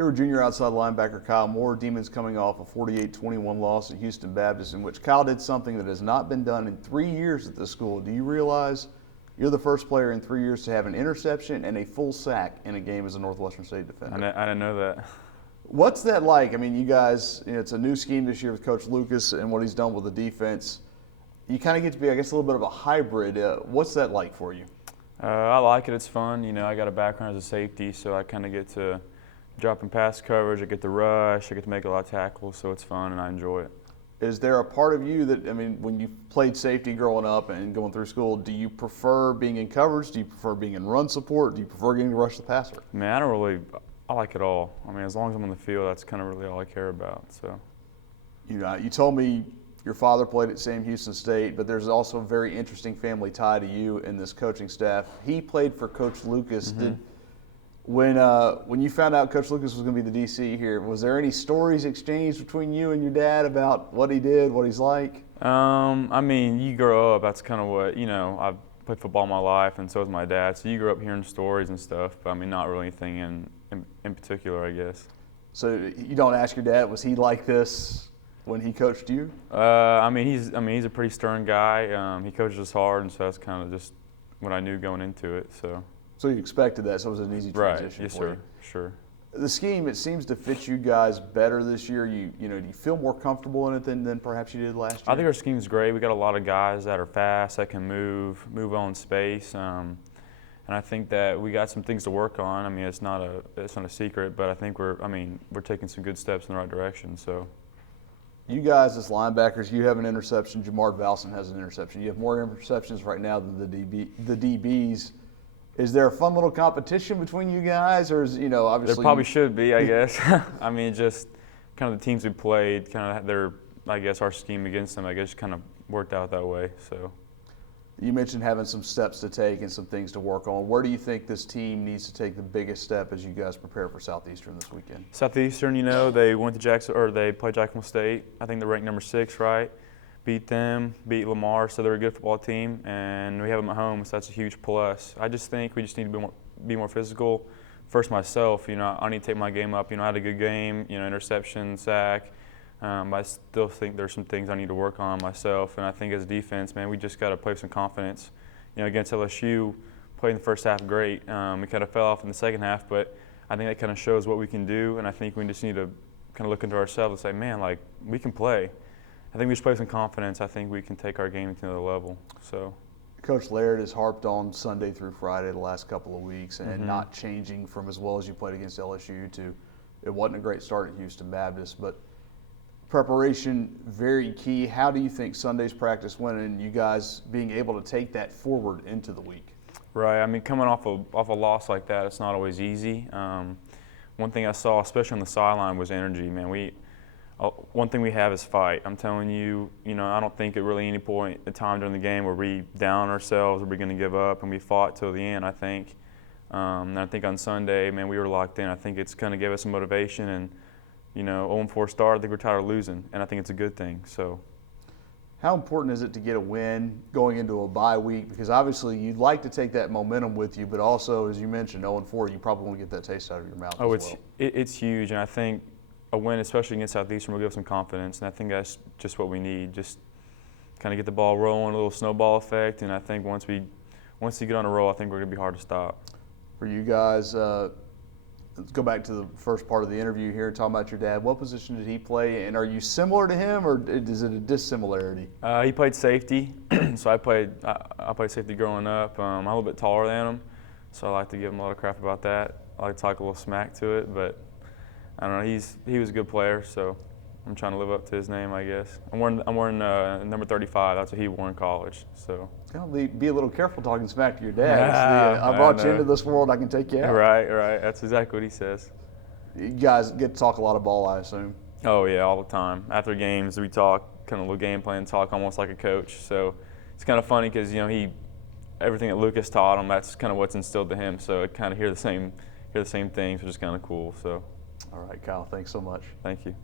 Here with junior outside linebacker Kyle Moore. Demons coming off a 48-21 loss at Houston Baptist, in which Kyle did something that has not been done in 3 years at this school. Do you realize you're the first player in 3 years to have an interception and a full sack in a game as a Northwestern State defender? I didn't know that. What's that like? I mean, you guys, it's a new scheme this year with Coach Lucas and what he's done with the defense. You kind of get to be, I guess, a little bit of a hybrid. What's that like for you? I like it. It's fun. You know, I got a background as a safety, so I kind of get to drop in pass coverage. I get to rush. I get to make a lot of tackles, so it's fun and I enjoy it. Is there a part of you that, I mean, when you played safety growing up and going through school, do you prefer being in coverage? Do you prefer being in run support? Do you prefer getting to rush the passer? Man, I like it all. I mean, as long as I'm on the field, that's kind of really all I care about. So, you told me your father played at Sam Houston State, but there's also a very interesting family tie to you and this coaching staff. He played for Coach Lucas. Mm-hmm. When you found out Coach Lucas was going to be the DC here, was there any stories exchanged between you and your dad about what he did, what he's like? I mean, you grow up. That's kind of what, I've played football my life, and so has my dad. So you grow up hearing stories and stuff, but I mean, not really anything in particular, I guess. So you don't ask your dad, was he like this when he coached you? He's a pretty stern guy. He coaches us hard, and so that's kind of just what I knew going into it. So you expected that, so it was an easy transition Yes, for you. sir. Sure. The scheme, it seems to fit you guys better this year. Do you feel more comfortable in it than perhaps you did last year? I think our scheme's great. We got a lot of guys that are fast, that can move well in space, and I think that we got some things to work on. I mean, it's not a secret, but I think we're taking some good steps in the right direction. So. You guys as linebackers, you have an interception. Jamar Valson has an interception. You have more interceptions right now than the DBs. Is there a fun little competition between you guys, or is obviously there probably should be, I guess. I mean, just kind of the teams we played, kind of our scheme against them, I guess, kind of worked out that way. So. You mentioned having some steps to take and some things to work on. Where do you think this team needs to take the biggest step as you guys prepare for Southeastern this weekend? Southeastern, they went to they played Jacksonville State. I think they're ranked number 6, right? Beat them, beat Lamar, so they're a good football team, and we have them at home, so that's a huge plus. I just think we just need to be more physical. First, myself, I need to take my game up. I had a good game, interception, sack. I still think there's some things I need to work on myself, and I think as a defense, man, we just got to play with some confidence. Against LSU, playing the first half great. We kind of fell off in the second half, but I think that kind of shows what we can do, and I think we just need to kind of look into ourselves and say, man, we can play. I think we just play with some confidence. I think we can take our game to another level. So, Coach Laird has harped on Sunday through Friday the last couple of weeks and not changing from as well as you played against LSU to it wasn't a great start at Houston Baptist, but preparation very key. How do you think Sunday's practice went and you guys being able to take that forward into the week? Right. I mean, coming off a loss like that, it's not always easy. One thing I saw, especially on the sideline, was energy. Man, one thing we have is fight. I'm telling you, I don't think at really any point in time during the game where we down ourselves or we're going to give up, and we fought till the end, I think. And I think on Sunday, man, we were locked in. I think it's kind of gave us some motivation, and 0-4 start, I think we're tired of losing, and I think it's a good thing. So, how important is it to get a win going into a bye week? Because obviously you'd like to take that momentum with you, but also, as you mentioned, 0-4, you probably want to get that taste out of your mouth as well. It's huge, and I think a win, especially against Southeastern, will give us some confidence, and I think that's just what we need. Just kind of get the ball rolling, a little snowball effect, and I think once we get on a roll, I think we're going to be hard to stop. For you guys, let's go back to the first part of the interview here and talk about your dad. What position did he play, and are you similar to him, or is it a dissimilarity? He played safety, so I played safety growing up. I'm a little bit taller than him, so I like to give him a lot of crap about that. I like to talk a little smack to it, but I don't know. He was a good player, so I'm trying to live up to his name, I guess. I'm wearing number 35. That's what he wore in college. So. Be a little careful talking smack to your dad. I brought you into this world. I can take you out. Right. That's exactly what he says. You guys get to talk a lot of ball, I assume. Oh yeah, all the time. After games, we talk kind of a little game plan, talk almost like a coach. So it's kind of funny because everything that Lucas taught him, that's kind of what's instilled to him. So I kind of hear the same things, which is kind of cool. So. All right, Kyle. Thanks so much. Thank you.